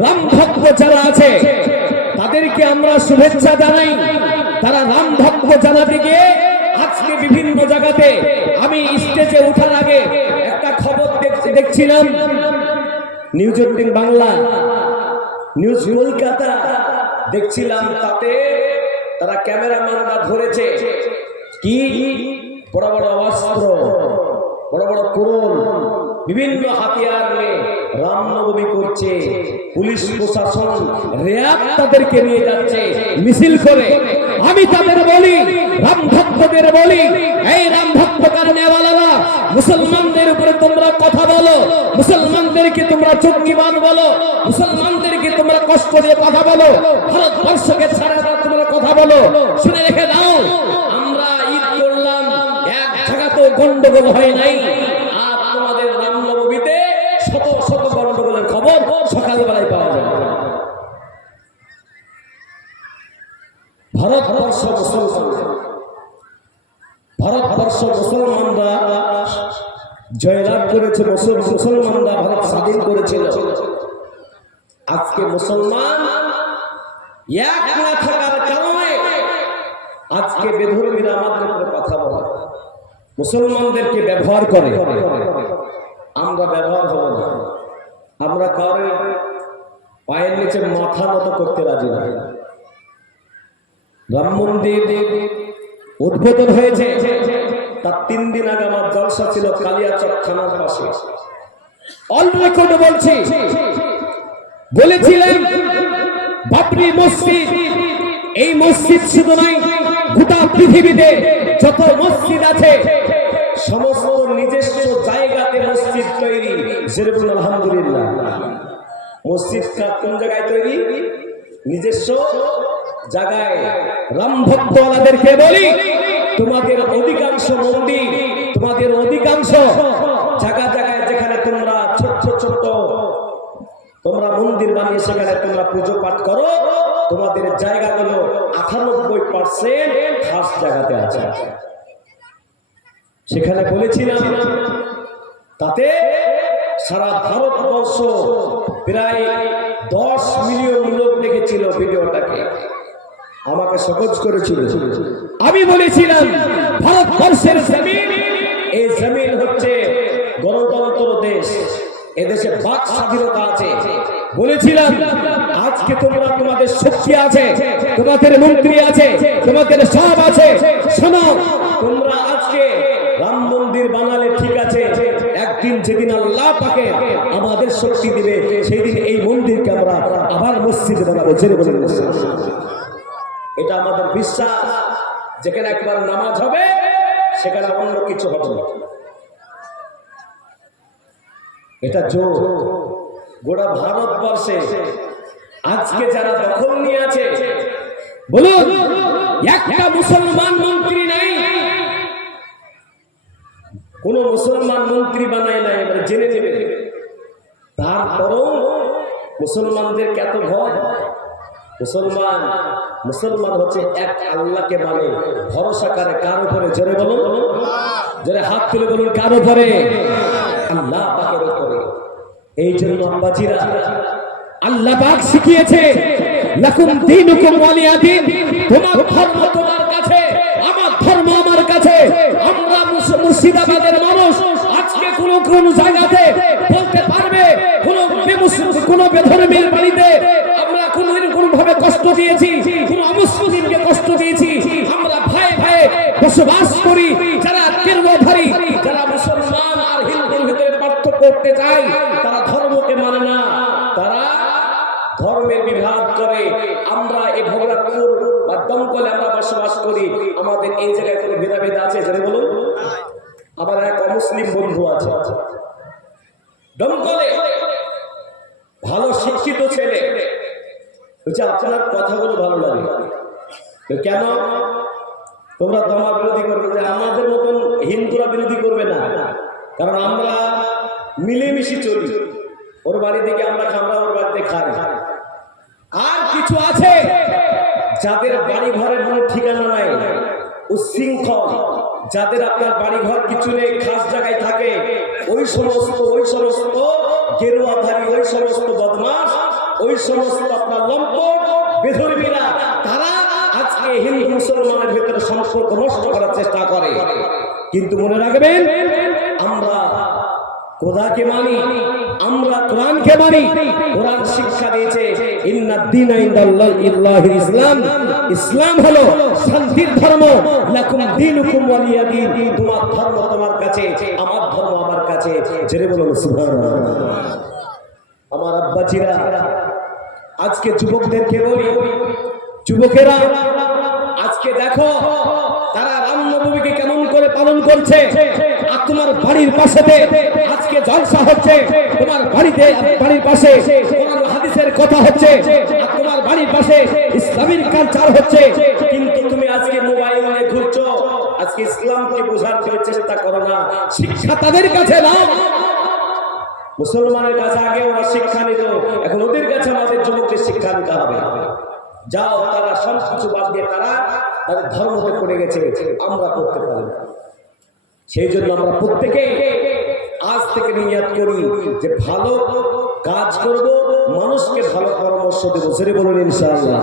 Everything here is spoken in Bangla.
রাম ভক্ত যারা আছে তাদেরকে আমরা শুভেচ্ছা জানাই। তারা রাম ভক্ত জানাতে গিয়ে আজকে বিভিন্ন জায়গাতে, আমি স্টেজে ওঠার আগে একটা খবর দেখছিলাম, নিউজ 18 বাংলা, নিউজ কলকাতা দেখছিলাম, তাতে তারা ক্যামেরাম্যানরা ধরেছে কি বড় বড় অস্ত্র, বড় বড় কোরণ, বিভিন্ন হাতিয়ার নিয়ে রামনবমী করছে। পুলিশ প্রশাসন, র্যাব তাদেরকে নিয়ে যাচ্ছে মিছিল করে। আমি তাদের বলি, রাম ভক্তদের বলি, এই রাম ভক্ত কারণেওয়ালারা, মুসলমানদের উপরে তোমরা কথা বলো, মুসলমানদেরকে তোমরা চুক্তিবাদ বলো, মুসলমানদেরকে তোমরা কষ্ট দিয়ে কথা বলো, ভারতবর্ষকে ছাড়া তোমরা কথা বলো, শুনে রেখে দাও, আমরা ঈদ করলাম, এক জায়গা তো গন্ডগোল হয় নাই। আর তোমাদের রামনবমীতে শত শত গন্ডগোলের খবর সকালবেলায় পাওয়া যায়। ভারতবর্ষ মুসলমানরা জয়লাভ করেছে, মুসলমানরা ভারত স্বাধীন করেছিল। আজকে মুসলমান এক না থাকার কারণে আজকে বেধর্মীরা আমাদের উপরে কথা বলে, মুসলমানদেরকে ব্যবহার করে। আমরা ব্যবহার হব না, আমরা কারো পায়ের নিচে মাথা মতো করতে রাজি না। রাম মন্দির উদ্বোধন হয়েছে, তার 3 দিন আগে আমার জলসা ছিল কালিয়াচক থানার পাশে। অল রেকর্ড বলছি, বলেছিলেন বাবরি মসজিদ, এই মসজিদ শুধু নয়, গোটা পৃথিবীতে যত মসজিদ আছে সমস্ত নিজস্ব জায়গাতে মসজিদ তৈরি। যেরকম আলহামদুলিল্লাহ, মসজিদ কোন জায়গায় তৈরি? নিজস্ব জায়গায়। রাম ভক্তওয়ালাদেরকে বলি, তোমাদের অধিকাংশ মন্দির, তোমাদের অধিকাংশ জায়গা জায়গায় যেখানে তোমরা ছোট্ট ছোট্ট তোমরা মন্দির বানিয়ে সেখানে তোমরা পুজো পাঠ করো, তোমাদের জায়গাগুলো 98% খাস জায়গাতে আছে। সেখানে বলেছিলাম, তাতে সারা ভারতবর্ষ প্রায় 10 মিলিয়ন লোক দেখেছিল ভিডিওটাকে, আমাকে সহজ করেছিল। আমি বলেছিলাম ভারতবর্ষের জমিন, এই জমিন হচ্ছে গণতন্ত্র দেশ, এদেশে বাক স্বাধীনতা আছে। বলেছিলাম আজকে তোমরা, তোমাদের শক্তি আছে, তোমাদের মন্ত্রী আছে, তোমাদের সব আছে, শোনো, তোমরা আজকে রাম মন্দির বানালে ঠিক আছে, একদিন যেদিন আল্লাহ পাকে আমাদের শক্তি দিবে, সেই দিন এই মন্দিরকে আমরা আবার মসজিদ বানাবো। এটা আমাদের বিশ্বাস। যেখানে একবার নামাজ হবে সেখানে অন্য কিছু হবে না। এটা জোর গোটা ভারতবর্ষে আজকে যারা দখল নিয়ে আছে, বলুন একটা মুসলমান মন্ত্রী নেই, কোন মুসলমান মন্ত্রী বানায় নাই, এবারে জেনে নেবে। তারপরও মুসলমানদের এত ভয়। মুসলমান হচ্ছে এক আল্লাহকে মানে, ভরসা করে কার উপরে? জোরে বলুন, জোরে হাত তুলে বলুন, কার উপরে? আল্লাহ পাকের উপরে। এই জন্য আব্বাজিরা, আল্লাহ পাক শিখিয়েছে লাকুম দীনুকুম ওয়ালিয়া দীন, তোমার ধর্ম তোমার কাছে, আমার ধর্ম আমার কাছে। আমরা মুর্শিদাবাদের মানুষ আজকে কোন জায়গাতে বলতে পারবে কোন বেধর্মীর বাড়িতে আমরা কোন ভাবে কষ্ট দিয়েছি, কোন অমুসলিমকে কষ্ট দিয়েছি? আমরা ভাই ভাই বসবাস করি। যারা তীর্ণধারী, যারা মুসলমান আর হিন্দুর ভিতরে পার্থক্য করতে চায়, তারা ধর্মকে মানে না, তারা ধর্মের বিভাগ করে। আমরা এই ভগরাপুর বা দমকলে আমরা বসবাস করি, আমাদের এই জায়গায় কোনো ভেদাভেদ আছে? জানি বলুন। আমার এক অমুসলিম বন্ধু আছে দমকলে, ভালো শিক্ষিত ছেলে, বলছে আপনার কথাগুলো ভালো লাগে। কেন? তোমরা তোমার বিরোধী করবে? আমাদের মতন হিন্দুরা বিরোধী করবে না, কারণ আমরা মিলেমিশে চলি। ওর বাড়ি থেকে আমরা খাবো, ওর বাড়িতে খাই। আর কিছু আছে যাদের বাড়ি ঘরের কোনো ঠিকানা নাই, উচ্ছৃঙ্খল, যাদের আপনার বাড়ি ঘর কিছু নেই, খাস জায়গায় থাকে, ওই সমস্ত গেরুয়াধারী, ওই সমস্ত বদমাশ, ওই ওই সমস্ত আপনার লম্পট বেধর্মীরা তারা আজকে হিন্দু মুসলমানের ভিতরে সম্পর্ক নষ্ট করার চেষ্টা করে। কিন্তু মনে রাখবেন, আমরা খোদাকে মানি, আমরা কোরআনকে মানি। কোরআন শিক্ষা দিয়েছে ইন্নাদ-দীনা ইনদাল্লাহিল ইসলাম, ইসলাম হলো শান্তির ধর্ম। লাকুম দীনুকুম ওয়ালিয়া দীন, তোমার ধর্ম তোমার কাছে, আমার ধর্ম আমার কাছে। জেরে বলুন সুবহানাল্লাহ। আমার আব্বাজিরা, আজকে যুবকদেরকে বলি, যুবকেরা আজকে দেখো তারা রামনবমীকে কেমন করে পালন করছে। আর তোমার বাড়ির পাশেতে আজকে জলসা হচ্ছে, তোমার বাড়ির পাশে কোরআন হাদিসের কথা হচ্ছে, আর তোমার বাড়ির পাশে ইসলামিক কালচার হচ্ছে। কিন্তু তুমি আজকে মোবাইল নিয়ে ঘুরছো। আজকে ইসলামকে বোঝার চেষ্টা করো না। শিক্ষা তাদের কাছে না, মুসলমানের কাছে আগে ওরা শিক্ষা নিত, এখন ওদের কাছে আমাদের যুবকদের শিক্ষা নিতে হবে। যাও, তারা সব কিছু বাদ দিয়ে তারা তাদের ধর্মতে পড়ে গেছে, আমরা করতে পারি। সেই জন্য আমরা প্রত্যেকে আজ থেকে নিয়ত করি যে ভালো কাজ করব, মানুষকে ভালো পরামর্শ দেবো। সেটা বলুন ইনশাআল্লাহ।